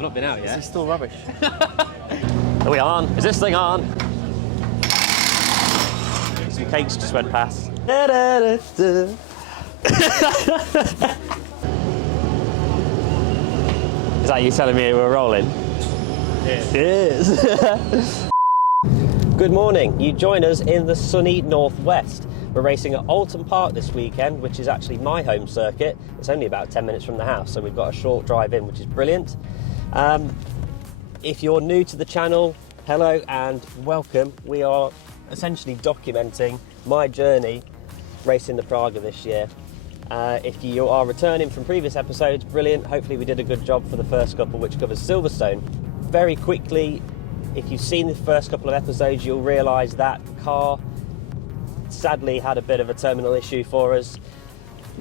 I've not been out yet. This is still rubbish. Are we on? Is this thing on? Some cakes just went past. Is that you telling me we're rolling? Yes. Good morning. You join us in the sunny northwest. We're racing at Oulton Park this weekend, which is actually my home circuit. It's only about 10 minutes from the house, so we've got a short drive in, which is brilliant. If you're new to the channel, hello and welcome. We are essentially documenting my journey racing the Praga this year. If you are returning from previous episodes, brilliant. Hopefully we did a good job for the first couple, which covers Silverstone. Very quickly, if you've seen the first couple of episodes, you'll realise that car sadly had a bit of a terminal issue for us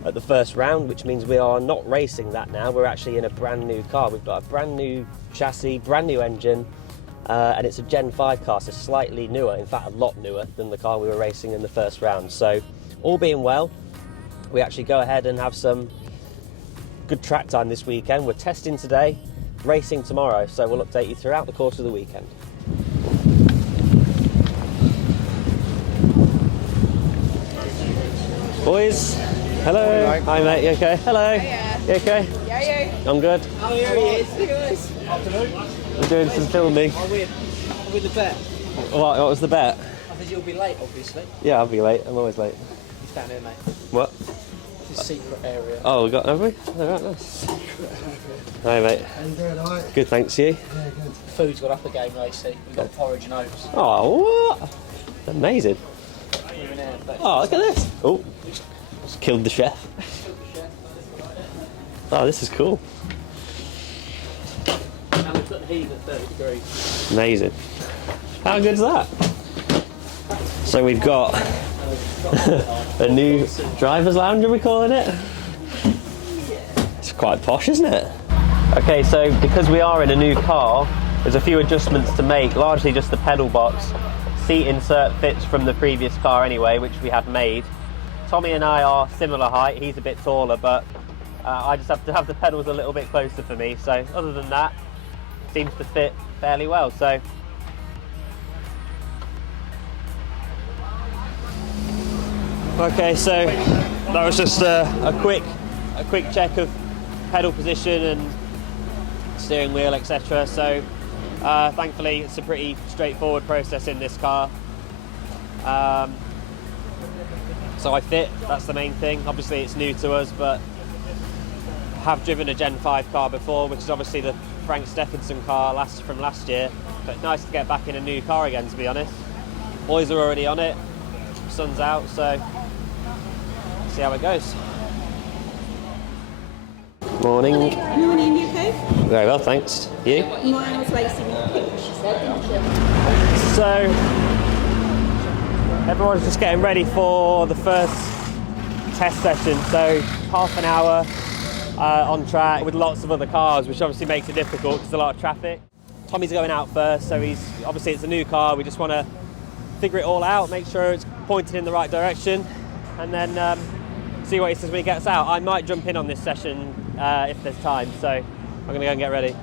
at the first round, which means we are not racing that now. We're actually in a brand new car. We've got a brand new chassis, brand new engine, and it's a Gen 5 car, so slightly newer, in fact a lot newer than the car we were racing in the first round. So all being well, we actually go ahead and have some good track time this weekend. We're testing today, racing tomorrow, so we'll update you throughout the course of the weekend. Boys, hello. Morning, hi mate, you okay? Hello. Yeah. You okay? Yeah, you. I'm good. Oh, here he is. Look at this. Afternoon. I'm doing some filming. I'll win the bet. What was the bet? I think you'll be late, obviously. Yeah, I'll be late. I'm always late. It's down here, mate. What? It's a secret area. Oh, we got, have we? Alright, nice. Hi mate. How you doing, alright? Good, thanks, you? Yeah, good. Food's got up the game, Lacey. We've got porridge and oats. Oh, what? Amazing. We're in here, but Oh, look at this. Oh, just killed the chef. Oh, this is cool. and we put the heat at 30 degrees. Amazing. How good is that? So we've got a new driver's lounge, are we calling it? It's quite posh, isn't it? Okay, so because we are in a new car, there's a few adjustments to make, largely just the pedal box. Seat insert fits from the previous car anyway, which we had made. Tommy and I are similar height, he's a bit taller, but I just have to have the pedals a little bit closer for me. So other than that, it seems to fit fairly well. So okay, so that was just a quick check of pedal position and steering wheel, etc. So thankfully it's a pretty straightforward process in this car. So I fit, that's the main thing. Obviously it's new to us, but I have driven a Gen 5 car before, which is obviously the Frank Stephenson car from last year. But nice to get back in a new car again, to be honest. Boys are already on it, sun's out, so see how it goes. Morning. Morning, you okay? Very well, thanks. You? Mine was Lacey with pink, she said, didn't she? So, everyone's just getting ready for the first test session. So, half an hour on track with lots of other cars, which obviously makes it difficult because there's a lot of traffic. Tommy's going out first, so obviously it's a new car. We just want to figure it all out, make sure it's pointed in the right direction, and then see what he says when he gets out. I might jump in on this session if there's time, so I'm going to go and get ready.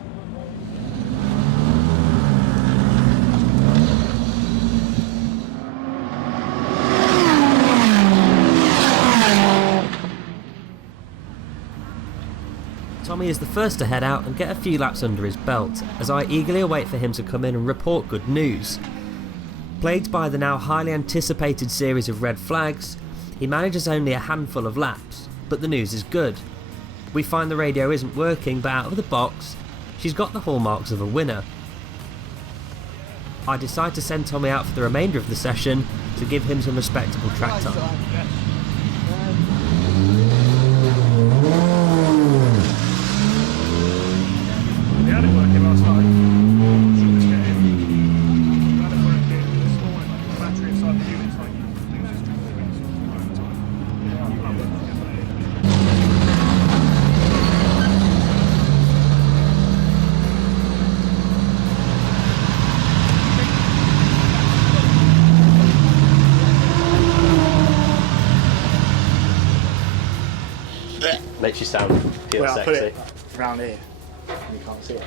Tommy is the first to head out and get a few laps under his belt, as I eagerly await for him to come in and report good news. Plagued by the now highly anticipated series of red flags, he manages only a handful of laps, but the news is good. We find the radio isn't working, but out of the box, she's got the hallmarks of a winner. I decide to send Tommy out for the remainder of the session to give him some respectable track time. Makes you sound feel Well, I'll sexy. put it round here. You can't see it.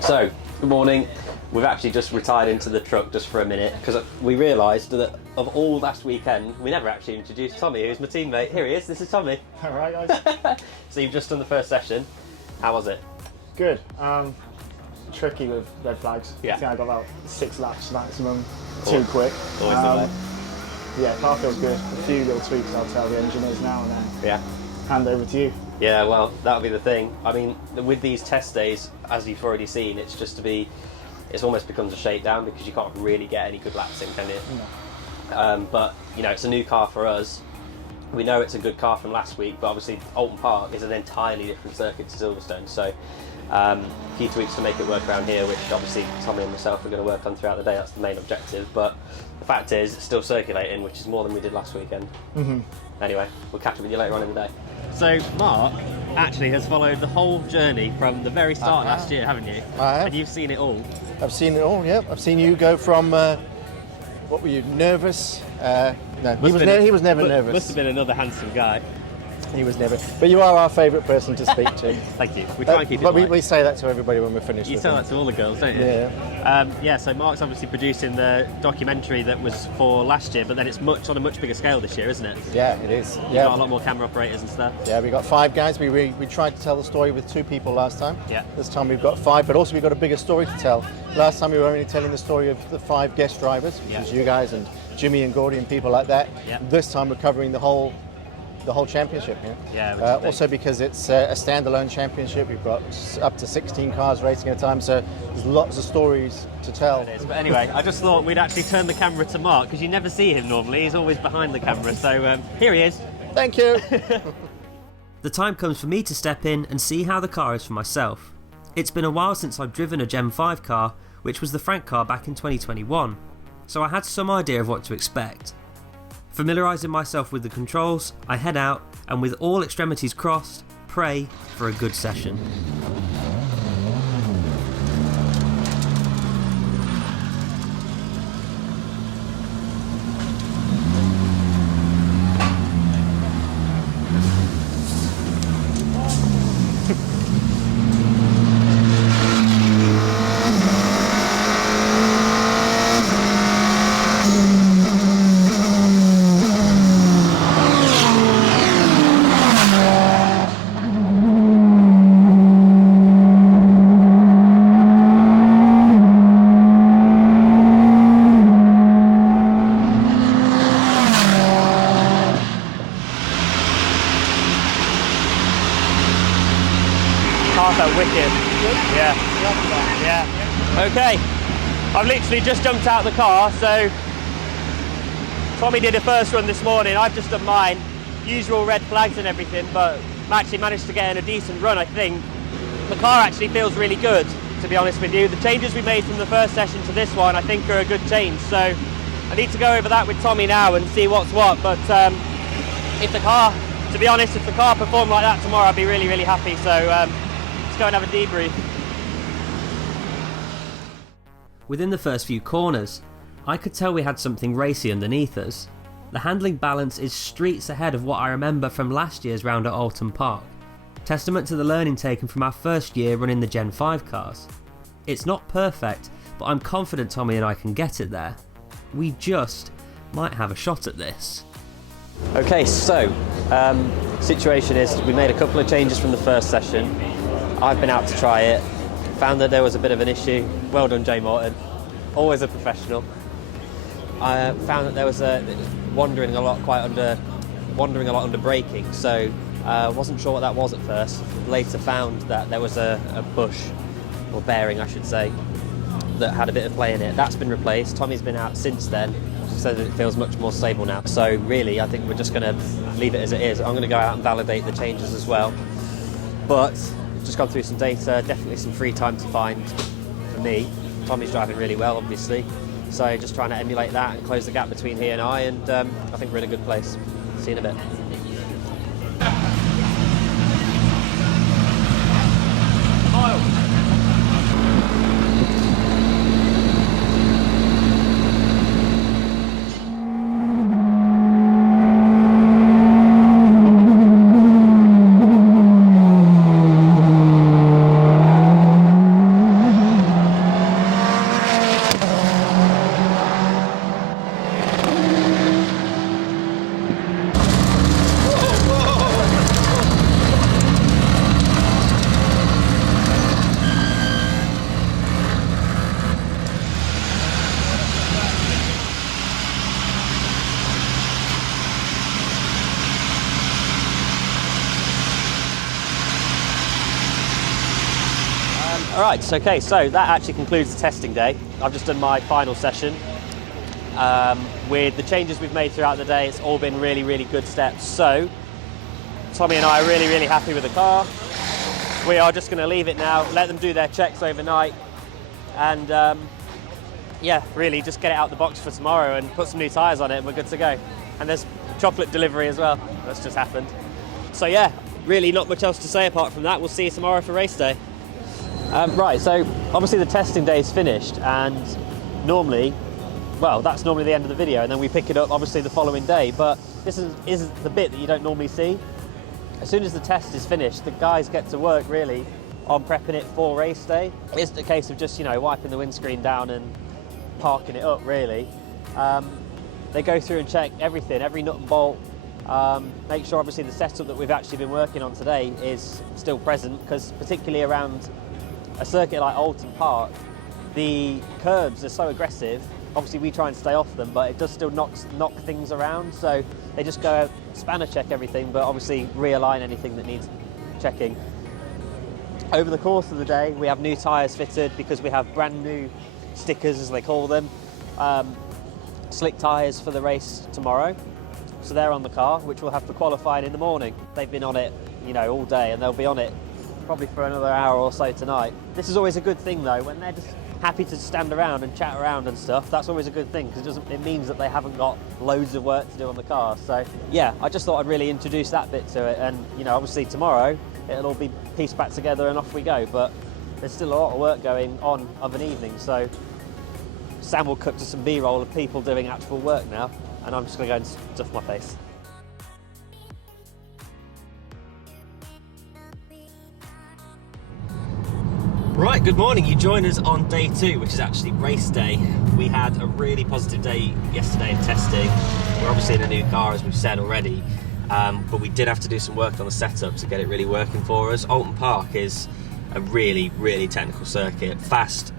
So, good morning. We've actually just retired into the truck just for a minute because we realised that of all last weekend, we never actually introduced Tommy, who's my teammate. Here he is, this is Tommy. Alright guys. So you've just done the first session. How was it? Good. Tricky with red flags. Yeah. I think I got about 6 laps maximum. Too quick. Always the way. Yeah, car feels good. A few little tweaks I'll tell the engineers now and then. Yeah. Hand over to you. Yeah, well, that'll be the thing. I mean, with these test days, as you've already seen, it's just it's almost becomes a shakedown because you can't really get any good laps in, can you? No. But, you know, it's a new car for us. We know it's a good car from last week, but obviously Oulton Park is an entirely different circuit to Silverstone. So, a few tweaks to make it work around here, which obviously Tommy and myself are going to work on throughout the day. That's the main objective. But the fact is, it's still circulating, which is more than we did last weekend. Anyway, we'll catch up with you later on in the day. So Mark actually has followed the whole journey from the very start last year, haven't you? I have. And you've seen it all. I've seen it all, yeah. I've seen you go from, what were you, nervous? No, he was never nervous. Must have been another handsome guy. He was never. But you are our favourite person to speak to. Thank you. We try and keep it But light. we say that to everybody when we're finished. You with tell them. that to all the girls, don't you? Yeah. So Mark's obviously producing the documentary that was for last year, but then it's on a much bigger scale this year, isn't it? Yeah, it is. You've Yeah. got a lot more camera operators and stuff. Yeah, we got 5 guys. We tried to tell the story with 2 people last time. Yeah. This time we've got 5, but also we've got a bigger story to tell. Last time we were only telling the story of the 5 guest drivers, which Yeah. is you guys and Jimmy and Gordie and people like that. Yeah. This time we're covering the whole championship here. Yeah, which is big. Also because it's a standalone championship, we've got up to 16 cars racing at a time, so there's lots of stories to tell. It is. But anyway, I just thought we'd actually turn the camera to Mark because you never see him normally. He's always behind the camera. So here he is. Thank you. The time comes for me to step in and see how the car is for myself. It's been a while since I've driven a Gen 5 car, which was the Frank car back in 2021, so I had some idea of what to expect. Familiarising myself with the controls, I head out and with all extremities crossed, pray for a good session. Wicked. Yeah. Okay. I've literally just jumped out of the car, so Tommy did a first run this morning. I've just done mine. Usual red flags and everything, but I actually managed to get in a decent run, I think. The car actually feels really good, to be honest with you. The changes we made from the first session to this one, I think, are a good change. So I need to go over that with Tommy now and see what's what. But if the car performed like that tomorrow, I'd be really, really happy. So let's go and have a debrief. Within the first few corners, I could tell we had something racy underneath us. The handling balance is streets ahead of what I remember from last year's round at Oulton Park. Testament to the learning taken from our first year running the Gen 5 cars. It's not perfect, but I'm confident Tommy and I can get it there. We just might have a shot at this. Okay, so situation is we made a couple of changes from the first session. I've been out to try it, found that there was a bit of an issue. Well done, Jay Morton, always a professional. I found that there was wandering a lot under braking, so wasn't sure what that was at first. Later found that there was a bush, or bearing I should say, that had a bit of play in it. That's been replaced. Tommy's been out since then, so that it feels much more stable now. So really, I think we're just going to leave it as it is. I'm going to go out and validate the changes as well. But just gone through some data, definitely some free time to find for me. Tommy's driving really well, obviously. So just trying to emulate that and close the gap between he and I, and I think we're in a good place. See you in a bit. Alright, so, okay, so that actually concludes the testing day. I've just done my final session. With the changes we've made throughout the day, it's all been really, really good steps. So, Tommy and I are really, really happy with the car. We are just going to leave it now, let them do their checks overnight, and yeah, really just get it out the box for tomorrow and put some new tyres on it and we're good to go. And there's chocolate delivery as well. That's just happened. So yeah, really not much else to say apart from that. We'll see you tomorrow for race day. Right, so obviously the testing day is finished, and normally, well, that's normally the end of the video, and then we pick it up obviously the following day, but this is the bit that you don't normally see. As soon as the test is finished, the guys get to work really on prepping it for race day. It's a case of just, you know, wiping the windscreen down and parking it up really. They go through and check everything, every nut and bolt, make sure obviously the setup that we've actually been working on today is still present, because particularly around a circuit like Oulton Park, the curbs are so aggressive. Obviously we try and stay off them, but it does still knock things around, so they just go spanner check everything, but obviously realign anything that needs checking. Over the course of the day, we have new tyres fitted because we have brand new stickers, as they call them, slick tyres for the race tomorrow. So they're on the car, which we'll have for qualifying in the morning. They've been on it, you know, all day, and they'll be on it probably for another hour or so tonight. This is always a good thing though, when they're just happy to stand around and chat around and stuff. That's always a good thing, because it means that they haven't got loads of work to do on the car. So yeah, I just thought I'd really introduce that bit to it, and you know, obviously tomorrow it'll all be pieced back together and off we go, but there's still a lot of work going on of an evening, so Sam will cut to some B-roll of people doing actual work now, and I'm just going to go and stuff my face. Right, good morning. You join us on day 2, which is actually race day. We had a really positive day yesterday in testing. We're obviously in a new car, as we've said already, but we did have to do some work on the setup to get it really working for us. Oulton Park is a really, really technical circuit.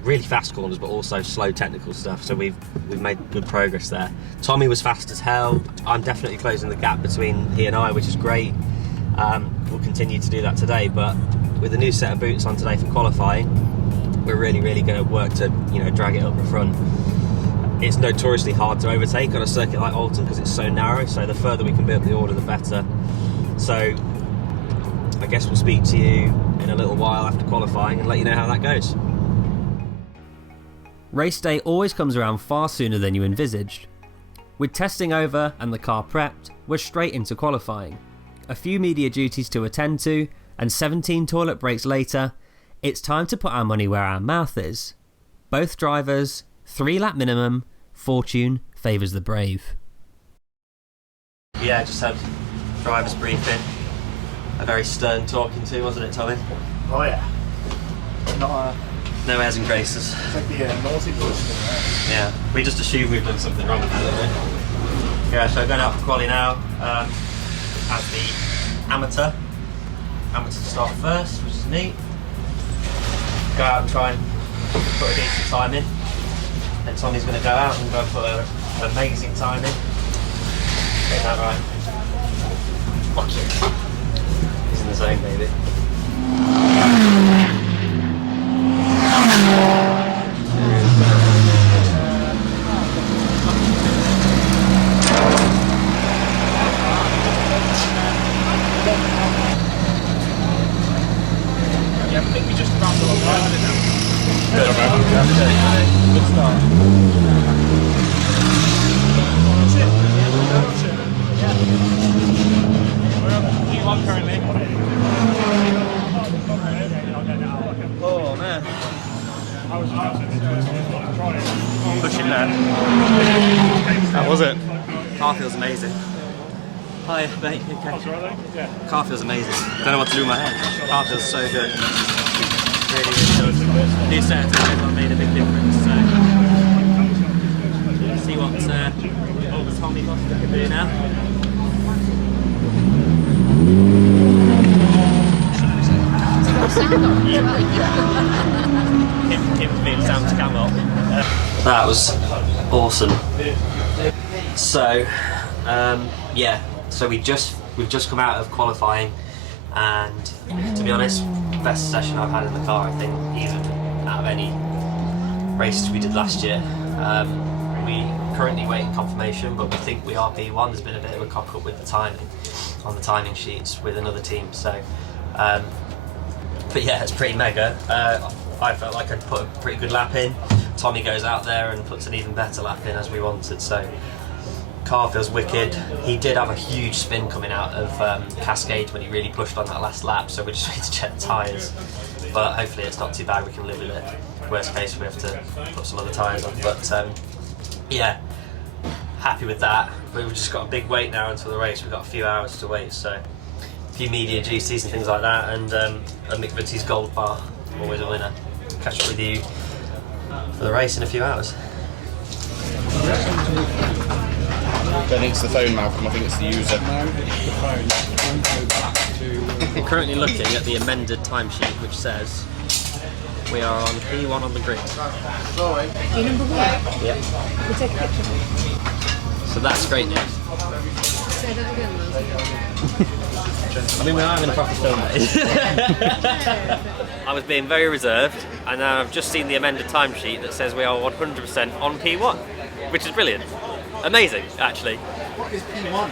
Really fast corners, but also slow technical stuff. So we've made good progress there. Tommy was fast as hell. I'm definitely closing the gap between he and I, which is great. We'll continue to do that today, but with the new set of boots on today for qualifying, we're really, really going to work to, you know, drag it up the front. It's notoriously hard to overtake on a circuit like Oulton because it's so narrow, so the further we can build the order, the better. So I guess we'll speak to you in a little while after qualifying and let you know how that goes. Race day always comes around far sooner than you envisaged. With testing over and the car prepped, we're straight into qualifying. A few media duties to attend to, and 17 toilet breaks later, it's time to put our money where our mouth is. Both drivers, 3-lap minimum, fortune favours the brave. Yeah, just had driver's briefing. A very stern talking to, wasn't it, Tommy? Oh yeah. Not No airs and graces. it's like the naughty boys thing, Yeah, we just assume we've done something wrong with that, don't we? Yeah, so going out for quali now, as the amateur to start first, which is neat. Go out and try and put a decent time in. Then Tommy's going to go out and go put an amazing time in. Get that right. Fuck you. He's in the zone, baby. Yeah, I think we just wrapped up on it now. Good start. We're on currently. Oh man. Pushing that. That was it. Car feels amazing. Hi, mate. Okay. Car feels amazing. Don't know what to do with my head. Car feels so good. Really, really good. New set of tyres have made a big difference. So, see what Tommy Foster can do now. Him being Sam's camel. That was awesome. So, yeah. So we've just come out of qualifying, and to be honest, best session I've had in the car, I think, even. out of any races we did last year. We currently waiting confirmation, but we think we are P1. There's been a bit of a cock up with the timing on the timing sheets with another team. So, but yeah, it's pretty mega. I felt like I'd put a pretty good lap in. Tommy goes out there and puts an even better lap in as we wanted. So, car feels wicked. He did have a huge spin coming out of Cascade when he really pushed on that last lap. So we just need to check the tyres. But hopefully it's not too bad. We can live with it. Worst case, we have to put some other tyres on. But yeah, happy with that. But we've just got a big wait now until the race. We've got a few hours to wait, so a few media duties and things like that, and a Mick Vittie's gold bar, always a winner. Catch up with you for the race in a few hours. I don't think it's the phone, Malcolm, I think it's the user. We're currently looking at the amended timesheet, which says we are on P1 on the grid. You're number one? Yeah. We'll take a picture. So that's great news. Say that again, I mean, we are having a proper film day. I was being very reserved, and now I've just seen the amended timesheet that says we are 100% on P1, which is brilliant. Amazing, actually. What is P1?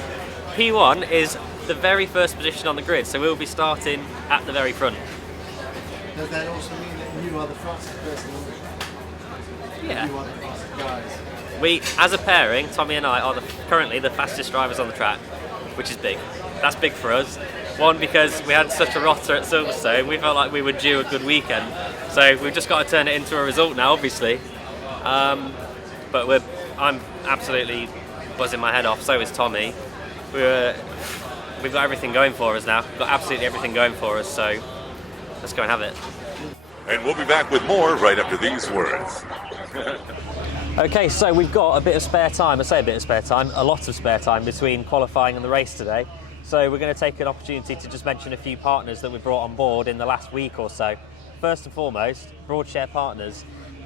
P1 is the very first position on the grid, so we'll be starting at the very front. Does that also mean that you are the fastest person on the track? Yeah. You are the fastest guys. We, as a pairing, Tommy and I are currently the fastest drivers on the track, which is big. That's big for us. One, because we had such a rotter at Silverstone, we felt like we were due a good weekend. So we've just got to turn it into a result now, obviously. But I'm absolutely buzzing my head off, so is Tommy. We've got everything going for us now. We've got absolutely everything going for us, so let's go and have it. And we'll be back with more right after these words. Okay, so we've got a bit of spare time. I say a bit of spare time, a lot of spare time between qualifying and the race today. So we're going to take an opportunity to just mention a few partners that we brought on board in the last week or so. First and foremost, Broadshare Partners.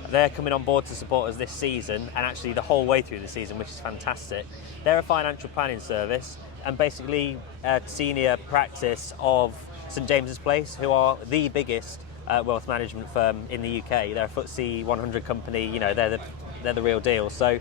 They're coming on board to support us this season and actually the whole way through the season, which is fantastic. They're a financial planning service and basically a senior practice of St James's Place, who are the biggest wealth management firm in the UK. They're a FTSE 100 company, you know, they're the real deal. So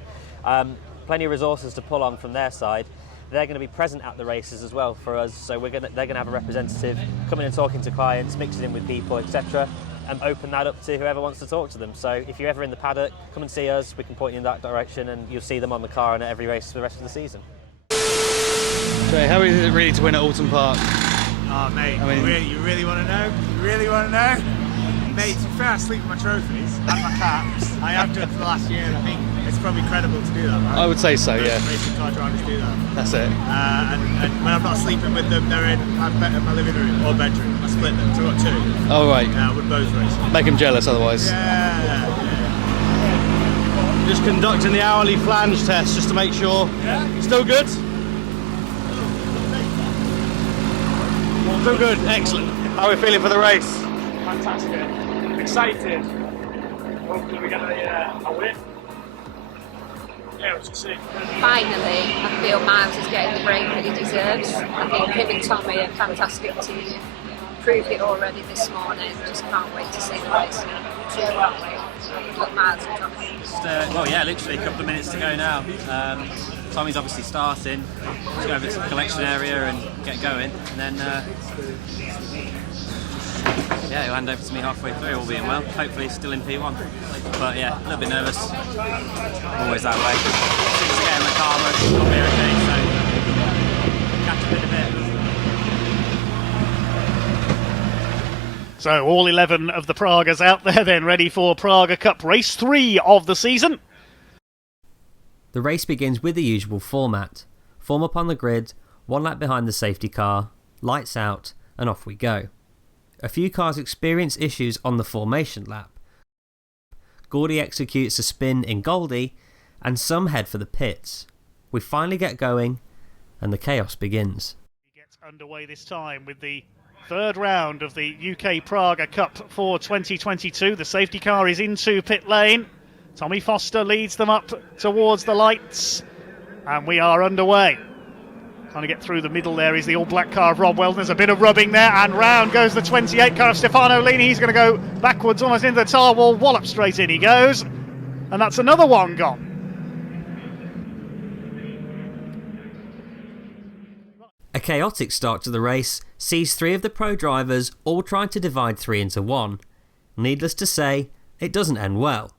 plenty of resources to pull on from their side. They're going to be present at the races as well for us. So they're going to have a representative coming and talking to clients, mixing in with people, etc., and open that up to whoever wants to talk to them. So if you're ever in the paddock, come and see us. We can point you in that direction, and you'll see them on the car and at every race for the rest of the season. So how is it really to win at Oulton Park? Oh mate, I mean, you really want to know? You really want to know? Mate, to be fair, I sleep with my trophies and my caps. I have done for the last year, and I think it's probably credible to do that, right? I would say so, yeah. Racing car drivers do that. That's it. And when I'm not sleeping with them, they're in my living room or bedroom. I split them, so I've got two. Oh, right. With both races. Make them jealous otherwise. Yeah. Just conducting the hourly flange test just to make sure. Yeah. Still good? Still good, excellent. How are we feeling for the race? Fantastic. Excited. Hopefully we get a win. Yeah, we'll see. Finally, I feel Miles is getting the break that he deserves. I think him and Tommy are a fantastic team. Proved it already this morning. Just can't wait to see the race. Good luck, Miles and Tommy. Well, yeah, literally a couple of minutes to go now. Tommy's obviously starting. Let's go over to the collection area and get going. And then, yeah, he'll hand over to me halfway through, all being well. Hopefully still in P1. But yeah, a little bit nervous. Always that way. As soon as I get in the car, most will be okay. So, catch up in a bit. So all 11 of the Pragas out there then, ready for Praga Cup race 3 of the season. The race begins with the usual format. Form up on the grid, one lap behind the safety car, lights out, and off we go. A few cars experience issues on the formation lap. Gordie executes a spin in Goldie, and some head for the pits. We finally get going, and the chaos begins. He gets underway this time with the third round of the UK Praga Cup for 2022. The safety car is into pit lane. Tommy Foster leads them up towards the lights, and we are underway. Trying to get through the middle there is the all-black car of Rob Weldon. There's a bit of rubbing there, and round goes the 28 car of Stefano Lini. He's going to go backwards almost into the tyre wall. Wallop straight in he goes. And that's another one gone. A chaotic start to the race sees 3 of the pro drivers all trying to divide 3 into 1. Needless to say, it doesn't end well.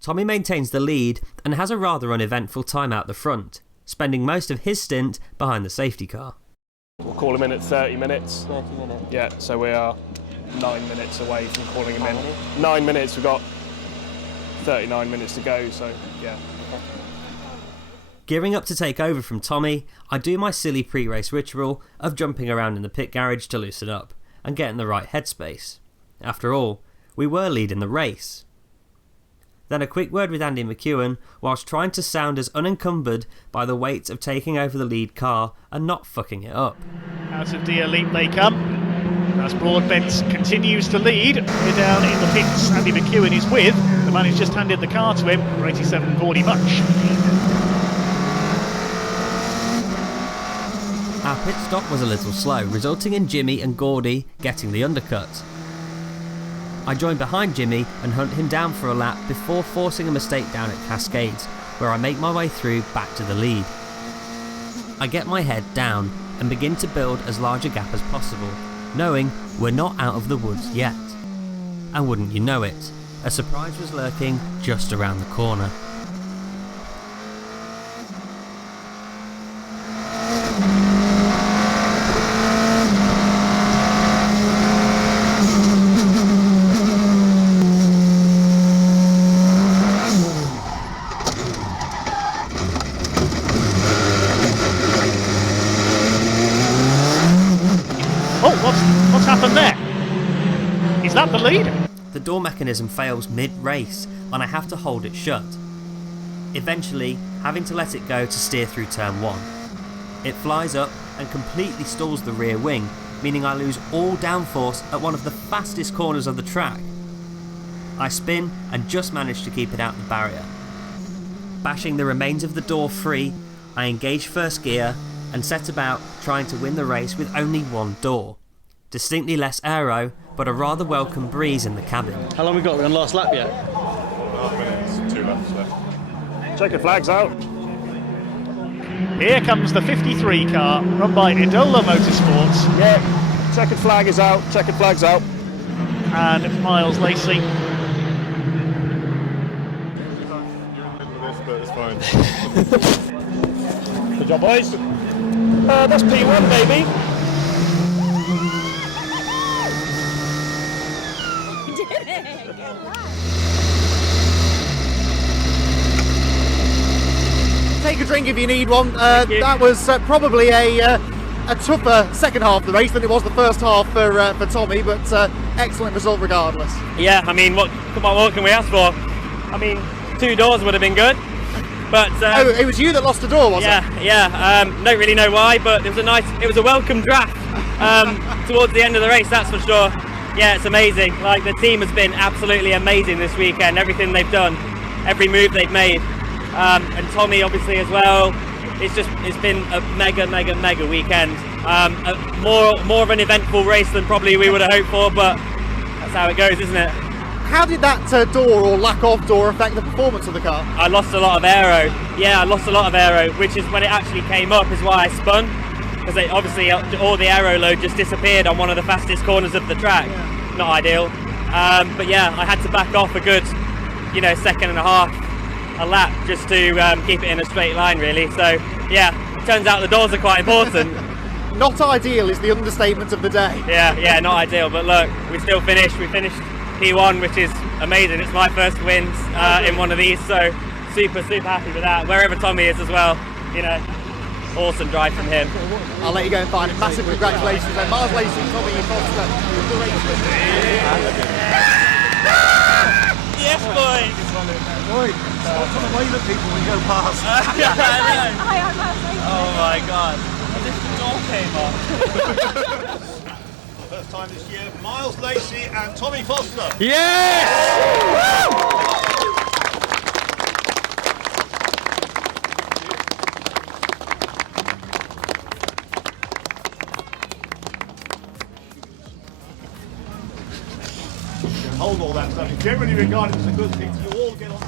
Tommy maintains the lead and has a rather uneventful time out the front, spending most of his stint behind the safety car. We'll call him in at 30 minutes. 30 minutes. Yeah, so we are 9 minutes away from calling him in. 9 minutes, we've got 39 minutes to go, so yeah. Gearing up to take over from Tommy, I do my silly pre-race ritual of jumping around in the pit garage to loosen up and get in the right headspace. After all, we were leading the race. Then a quick word with Andy McEwen whilst trying to sound as unencumbered by the weight of taking over the lead car and not fucking it up. Out of the elite they come. As Broadbent continues to lead. Here down in the pits, Andy McEwen is with the man who's just handed the car to him, number 87, Gordie Mutch. Our pit stop was a little slow, resulting in Jimmy and Gordie getting the undercut. I join behind Jimmy and hunt him down for a lap before forcing a mistake down at Cascades, where I make my way through back to the lead. I get my head down and begin to build as large a gap as possible, knowing we're not out of the woods yet. And wouldn't you know it, a surprise was lurking just around the corner. What's happened there? Is that the lead? The door mechanism fails mid-race and I have to hold it shut, eventually having to let it go to steer through turn 1. It flies up and completely stalls the rear wing, meaning I lose all downforce at one of the fastest corners of the track. I spin and just manage to keep it out the barrier. Bashing the remains of the door free, I engage first gear and set about trying to win the race with only one door. Distinctly less aero, but a rather welcome breeze in the cabin. How long have we got? We're on last lap yet? 2 minutes, 2 laps left. Checkered flags out. Here comes the 53 car, run by Idola Motorsports. Yeah, checkered flag is out, checkered flag's out. And Miles Lacey. You're in the middle of this, but it's fine. Good job, boys. That's P1, baby. Take a drink if you need one. That was probably a tougher second half of the race than it was the first half for Tommy, but excellent result regardless. Yeah, I mean, what can we ask for? I mean, 2 doors would have been good, but it was you that lost a door, wasn't it? Yeah. Don't really know why, but it was a welcome draft towards the end of the race, that's for sure. Yeah, it's amazing. Like, the team has been absolutely amazing this weekend. Everything they've done, every move they've made. And Tommy obviously as well. It's been a mega weekend. More of an eventful race than probably we would have hoped for, but that's how it goes, isn't it? How did that door or lack of door affect the performance of the car? I lost a lot of aero. Yeah, I lost a lot of aero, which is when it actually came up is why I spun, because obviously all the aero load just disappeared on one of the fastest corners of the track. Yeah. Not ideal. But yeah, I had to back off a good, second and a half a lap just to keep it in a straight line, really. So yeah, turns out the doors are quite important. Not ideal is the understatement of the day. Yeah, not ideal, but look, we still finished. We finished P1, which is amazing. It's my first wins in one of these, so super happy with that. Wherever Tommy is as well, awesome drive from him. I'll let you go and find him. Massive congratulations then. Miles Lacey, Tommy Foster, the race winner. Yes, boy! Boy, stop trying to wave at people when you go past. Oh my god. As if the door came off. First time this year, Miles Lacey and Tommy Foster. Yes! hold all that stuff. It's generally regarded as a good thing, so you all get on.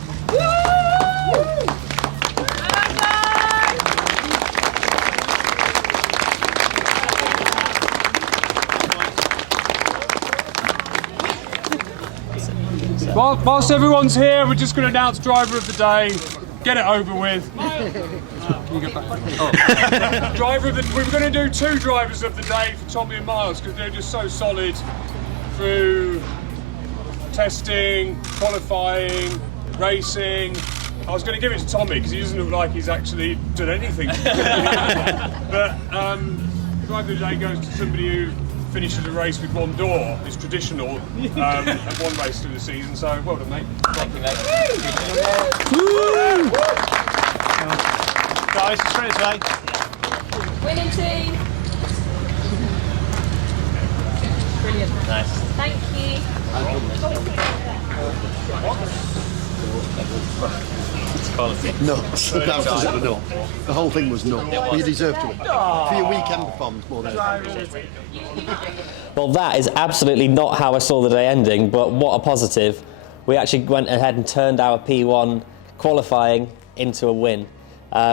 Whilst everyone's here, we're just going to announce driver of the day. Get it over with. Can you get back? Oh. Driver of the, we're going to do 2 drivers of the day for Tommy and Miles because they're just so solid through testing, qualifying, racing. I was going to give it to Tommy because he doesn't look like he's actually done anything. But driver of the day goes to somebody who finishes a race with 1 door. It's traditional at 1 race through the season, so well done, mate. Thank you, mate. Woo! Guys, straight away. Winning team. Brilliant. Nice. Thank you. It's quality. No, absolutely no. The whole thing was no. You deserve to win. For your weekend performance more than anything. Well, that is absolutely not how I saw the day ending, but what a positive. We actually went ahead and turned our P1 qualifying into a win.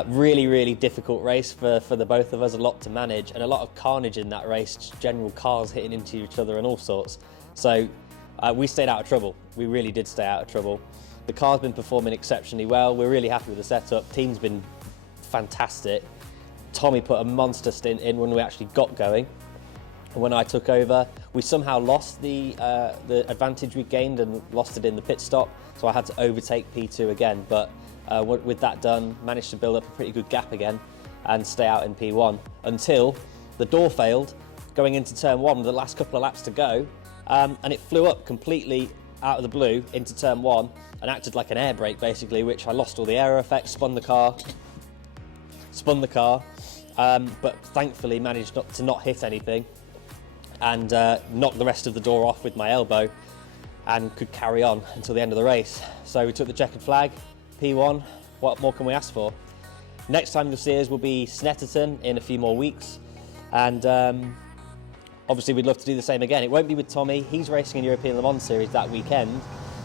Really, really difficult race for the both of us, a lot to manage and a lot of carnage in that race, general cars hitting into each other and all sorts. So we stayed out of trouble. We really did stay out of trouble. The car's been performing exceptionally well. We're really happy with the setup. Team's been fantastic. Tommy put a monster stint in when we actually got going. When I took over, we somehow lost the advantage we gained and lost it in the pit stop, so I had to overtake P2 again, but with that done, managed to build up a pretty good gap again and stay out in P1 until the door failed going into turn 1 with the last couple of laps to go, and it flew up completely out of the blue into turn 1 and acted like an air brake basically, which I lost all the aero effects, spun the car, but thankfully managed to not hit anything and knocked the rest of the door off with my elbow and could carry on until the end of the race. So we took the checkered flag, P1, what more can we ask for? Next time you'll see us will be Snetterton in a few more weeks, and obviously we'd love to do the same again. It won't be with Tommy, he's racing in European Le Mans Series that weekend,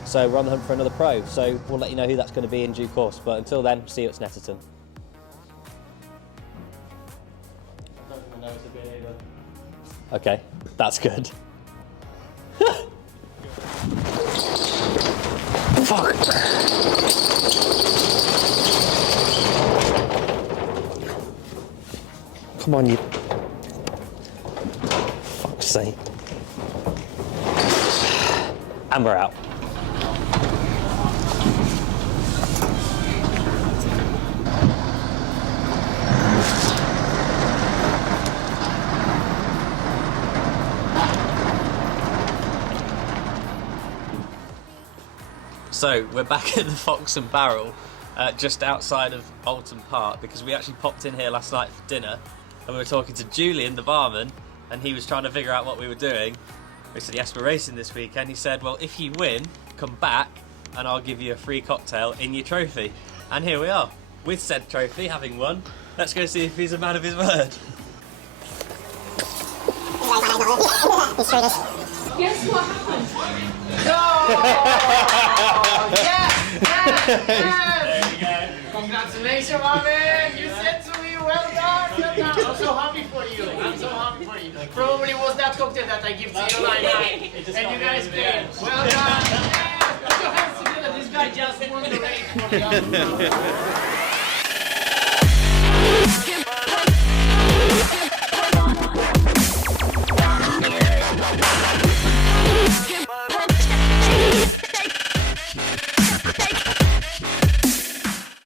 so we're on the hunt for another pro, so we'll let you know who that's going to be in due course, but until then, see you at Snetterton. Okay, that's good. Fuck. Come on, you. Fuck's sake. And we're out. So we're back at the Fox and Barrel, just outside of Oulton Park, because we actually popped in here last night for dinner, and we were talking to Julian, the barman, and he was trying to figure out what we were doing. We said, yes, we're racing this weekend. He said, well, if you win, come back, and I'll give you a free cocktail in your trophy. And here we are, with said trophy, having won. Let's go see if he's a man of his word. Guess what happened? Yes! There you go. Congratulations, my man! You said to me, well done, well done. I'm so happy for you. I'm so happy for you. Probably was that cocktail that I give to you like that. And you guys came. Well done. Put your hands together. This guy just won the race for the other.